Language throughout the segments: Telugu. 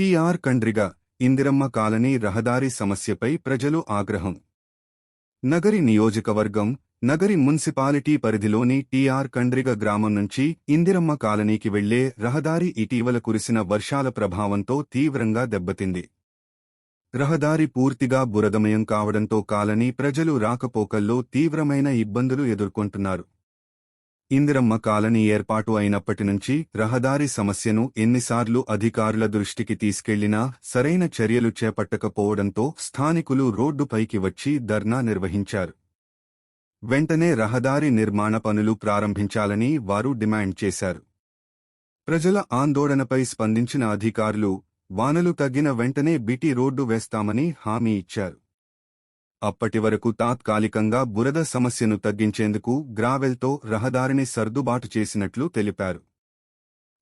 టిఆర్ కండ్రిగ ఇందిరమ్మ కాలనీ రహదారి సమస్యపై ప్రజలు ఆగ్రహం. నగరి నియోజకవర్గం నగరి మున్సిపాలిటీ పరిధిలోని టిఆర్ కండ్రిగ గ్రామం నుంచి ఇందిరమ్మ కాలనీకి వెళ్ళే రహదారి ఇటీవల కురిసిన వర్షాల ప్రభావంతో తీవ్రంగా దెబ్బతింది. రహదారి పూర్తిగా బురదమయం కావడంతో కాలనీ ప్రజలు రాకపోకల్లో తీవ్రమైన ఇబ్బందులు ఎదుర్కొంటున్నారు. ఇందిరమ్మ కాలనీ ఏర్పాటు అయినప్పటి నుంచి రహదారి సమస్యను ఎన్నిసార్లు అధికారుల దృష్టికి తీసుకెళ్ళినా సరైన చర్యలు చేపట్టకపోవడంతో స్థానికులు రోడ్డుపైకి వచ్చి ధర్నా నిర్వహించారు. వెంటనే రహదారి నిర్మాణ పనులు ప్రారంభించాలని వారు డిమాండ్ చేశారు. ప్రజల ఆందోళనపై స్పందించిన అధికారులు వానలు తగ్గిన వెంటనే బిటి రోడ్డు వేస్తామని హామీ ఇచ్చారు. అప్పటి వరకు తాత్కాలికంగా బురద సమస్యను తగ్గించేందుకు గ్రావెల్తో రహదారిని సర్దుబాటు చేసినట్లు తెలిపారు.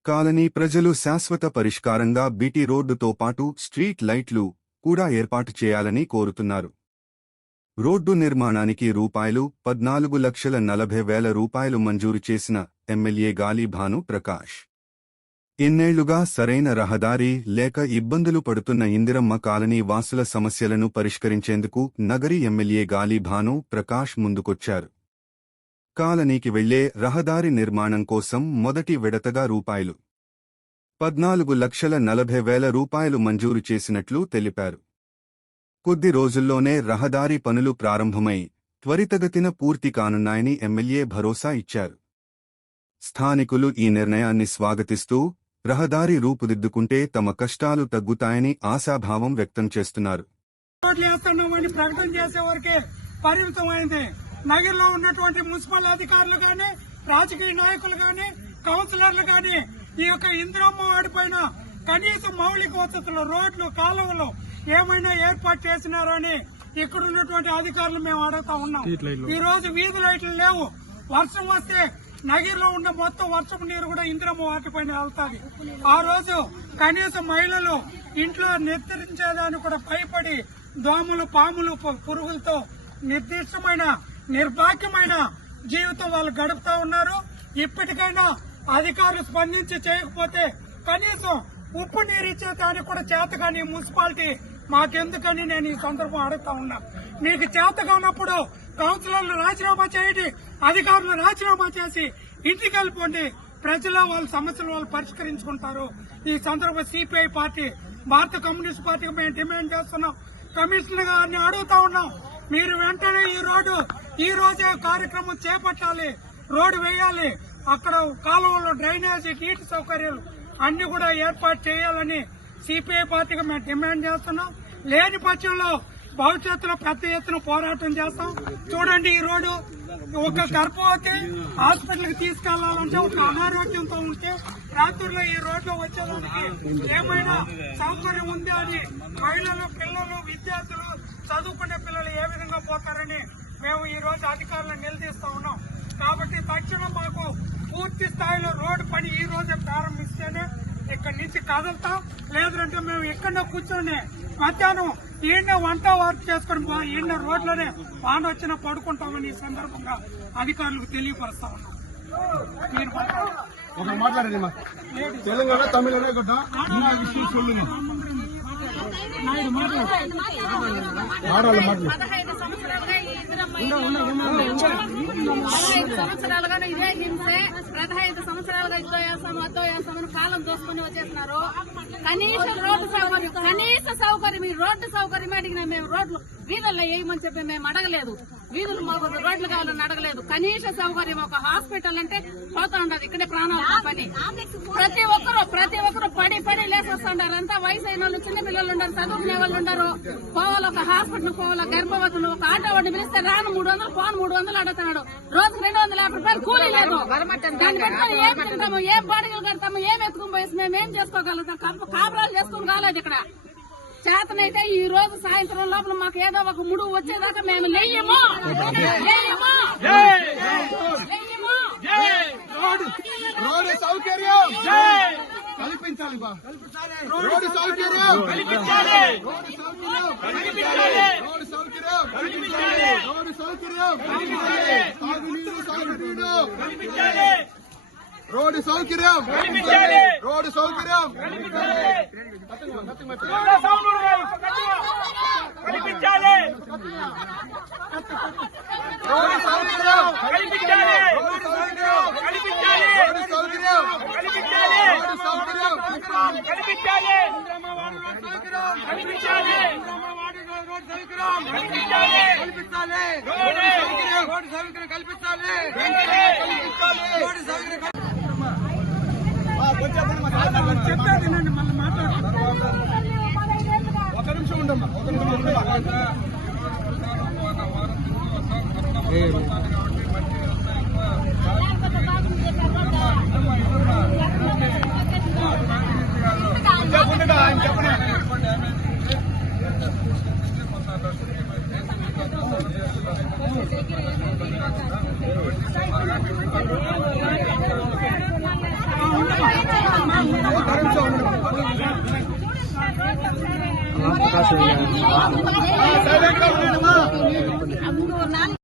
కాలనీ ప్రజలు శాశ్వత పరిష్కారంగా బీటీ రోడ్డుతో పాటు స్ట్రీట్ లైట్లు కూడా ఏర్పాటు చేయాలని కోరుతున్నారు. రోడ్డు నిర్మాణానికి రూపాయలు పద్నాలుగు లక్షల నలభై వేల రూపాయలు మంజూరు చేసిన ఎమ్మెల్యే గాలి భాను ప్రకాష్. ఇన్నేళ్ళుగా సరైన రహదారి లేక ఇబ్బందులు పడుతున్న ఇందిరమ్మ కాలనీ వాసుల సమస్యలను పరిష్కరించేందుకు నగరి ఎమ్మెల్యే గాలి భాను ప్రకాష్ ముందుకొచ్చారు. కాలనీకి వెళ్ళే రహదారి నిర్మాణం కోసం మొదటి విడతగా రూపాయలు. పద్నాలుగు లక్షల నలభై వేల రూపాయలు మంజూరు చేసినట్లు తెలిపారు. కొద్ది రోజుల్లోనే రహదారి పనులు ప్రారంభమై త్వరితగతిన పూర్తి కానున్నాయని ఎమ్మెల్యే భరోసా ఇచ్చారు. స్థానికులు ఈ నిర్ణయాన్ని స్వాగతిస్తూ రహదారి రూపుదిద్దుకుంటే తమ కష్టాలు తగ్గుతాయని ఆశాభావం వ్యక్తం చేస్తున్నారు. ప్రకటన చేసే వరకే పరిమితమైంది. నగరంలో ఉన్నటువంటి మున్సిపల్ అధికారులు గాని రాజకీయ నాయకులు గాని కౌన్సిలర్లు గాని ఈ యొక్క ఇందిరమ్మ వాడిపైన కనీస మౌలిక వసతులు రోడ్లు కాలువలు ఏమైనా ఏర్పాటు చేసినారో అని ఇక్కడ ఉన్నటువంటి అధికారులు మేము అడుగుతా ఉన్నాం. ఈ రోజు వీధి లైట్లు లేవు. వర్షం వస్తే నగిరిలో ఉన్న మొత్తం వర్షపు నీరు కూడా ఇందిరమ్మ వాటిపైన వెళ్తాది. ఆ రోజు కనీసం మహిళలు ఇంట్లో నిద్రించేదాన్ని కూడా భయపడి దోమలు పాములు పురుగులతో నిర్దిష్టమైన నిర్భాగ్యమైన జీవితం వాళ్ళు గడుపుతా ఉన్నారు. ఇప్పటికైనా అధికారులు స్పందించి చేయకపోతే కనీసం ఉప్పు నీరు ఇచ్చే దానికి కూడా చేత కానీ మున్సిపాలిటీ మాకెందుకని నేను ఈ సందర్భం అడుగుతా ఉన్నా. మీకు చేత కానప్పుడు కౌన్సిలర్లు రాజీనామా చేయండి అధికారులు రాజీనామా చేసి ఇంటికి వెళ్ళిపోండి. ప్రజల వాళ్ళ సమస్యలు వాళ్ళు పరిష్కరించుకుంటారు. ఈ సందర్భం సిపిఐ పార్టీ భారత కమ్యూనిస్ట్ పార్టీకి మేము డిమాండ్ చేస్తున్నాం. కమిషనర్ గారిని అడుగుతా ఉన్నాం. మీరు వెంటనే ఈ రోడ్డు ఈ రోజే కార్యక్రమం చేపట్టాలి రోడ్డు వేయాలి. అక్కడ కాలువలో డ్రైనేజీ నీటి సౌకర్యాలు అన్ని కూడా ఏర్పాటు చేయాలని సిపిఐ పార్టీకి మేము డిమాండ్ చేస్తున్నాం. లేని పక్షంలో భవిష్యత్తులో పెద్ద ఎత్తున పోరాటం చేస్తాం. చూడండి ఈ రోడ్డు ఒక గర్భవతి హాస్పిటల్కి తీసుకెళ్ళాలంటే ఒక అనారోగ్యంతో ఉంటే రాత్రుల్లో ఈ రోడ్లో వచ్చేదానికి ఏమైనా సౌకర్యం ఉంది అని మహిళలు పిల్లలు విద్యార్థులు చదువుకునే పిల్లలు ఏ విధంగా పోతారని మేము ఈ రోజు అధికారులను నిలదీస్తా ఉన్నాం. కాబట్టి తక్షణం మాకు పూర్తి స్థాయిలో రోడ్డు పని ఈ రోజే ప్రారంభిస్తేనే ఇక్కడి నుంచి కదులుతాం. లేదంటే మేము ఇక్కడ కూర్చొని మధ్యాహ్నం ఈయన వంట వర్క్ చేసుకుని ఈయన రోడ్లోనే వాన వచ్చినా పడుకుంటామని ఈ సందర్భంగా అధికారులకు తెలియపరుస్తా ఉన్నాం. తెలంగాణ ఆడాలి మాట్లాడు పదహైదు సంవత్సరాలుగా ఈ ఇందిరమ్మ పదహైదు సంవత్సరాలుగా ఇదే హింసే. పదహైదు సంవత్సరాలుగా ఇద్దో వేస్తాం అద్దో వేస్తామని కాలం దోసుకుని వచ్చేస్తున్నారు. కనీస రోడ్డు సౌకర్యం కనీస సౌకర్యం ఈ రోడ్డు సౌకర్యం అడిగిన మేము రోడ్లు వీధుల్లో వేయమని చెప్పి మేము అడగలేదు. వీధులు మాకు రోడ్లు కావాలని అడగలేదు. కనీస సౌకర్యం ఒక హాస్పిటల్ అంటే పోతా ఉండదు ఇక్కడే ప్రాణాలు పని. ప్రతి ఒక్కరు ప్రతి ఒక్కరు పడి పడి లేకొస్తుంటారు అంతా వయసు అయిన వాళ్ళు చిన్న పిల్లలు ఉండరు చదువుకునే వాళ్ళు ఉండరు. పోవాలి ఒక హాస్పిటల్ పోవాలి గర్భవతులు ఒక ఆటో వాడిని పిలిస్తే రాను మూడు వందలు పోను మూడు వందలు అడుగుతున్నాడు. రోజుకు రెండు వందల యాభై రూపాయలు కూలీ లేదు. దాన్ని పెట్టుకొని ఏం తింటాము ఏం బాడీలు కడతాము ఏం ఎత్తుకుని పోయేసి మేము ఏం చేసుకోగలుగుతాం? కాపురాలు చేసుకుని కాలేదు ఇక్కడ. చేతనైతే ఈ రోజు సాయంత్రం లోపల మాకు ఏదో ఒక ముడుగు వచ్చేదాకా మేము లేయము. లేయము. రోడ్డు సౌకర్యం. కల్పించాలి రోడ్డు సౌకర్యం. రోడ్డు సౌకర్యం. రోడ్డు సౌకర్యం. సౌకర్యం సాగునీరు సాగునీరు రోడ్డు సౌకర్యం కల్పించాలి రోడ్డు సౌకర్యం కల్పించాలి కల్పించాలి కల్పించాలి కల్పించాలి చెప్తా తినండి మళ్ళీ మాట్లాడుకుందాం. ఒక నిమిషం ఉండమ్మా ఒక నిమిషం ఉండమ్మా అందరూ నాలుగు